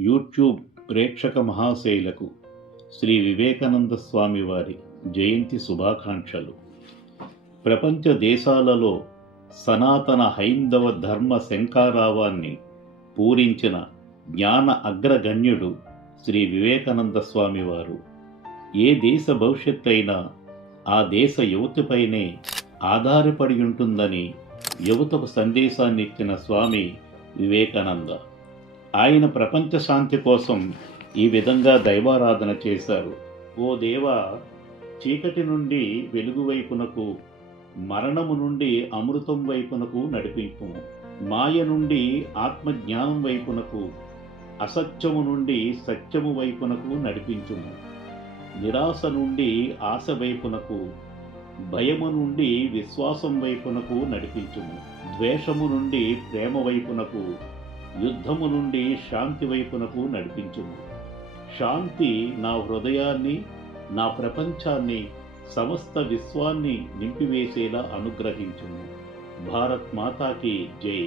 YouTube ప్రేక్షక మహాశైలకు శ్రీ వివేకానంద స్వామి వారి జయంతి శుభాకాంక్షలు. ప్రపంచ దేశాలలో సనాతన హైందవ ధర్మ శంఖారావాన్ని పూరించిన జ్ఞాన అగ్రగణ్యుడు శ్రీ వివేకానంద స్వామి వారు. ఏ దేశ భవిష్యత్తు అయినా ఆ దేశ యువతపైనే ఆధారపడి ఉంటుందని యువతకు సందేశాన్ని ఇచ్చిన స్వామి వివేకానంద. ఆయన ప్రపంచ శాంతి కోసం ఈ విధంగా దైవారాధన చేశారు. ఓ దేవా, చీకటి నుండి వెలుగు వైపునకు, మరణము నుండి అమృతం వైపునకు నడిపింపుము. మాయ నుండి ఆత్మజ్ఞానం వైపునకు, అసత్యము నుండి సత్యము వైపునకు నడిపించుము. నిరాశ నుండి ఆశ వైపునకు, భయము నుండి విశ్వాసం వైపునకు నడిపించుము. ద్వేషము నుండి ప్రేమ వైపునకు, యుద్ధము నుండి శాంతి వైపునకు నడిపించుము. శాంతి నా హృదయాన్ని, నా ప్రపంచాన్ని, సమస్త విశ్వాన్ని నింపివేసేలా అనుగ్రహించుము. భారత్ మాతాకి జై.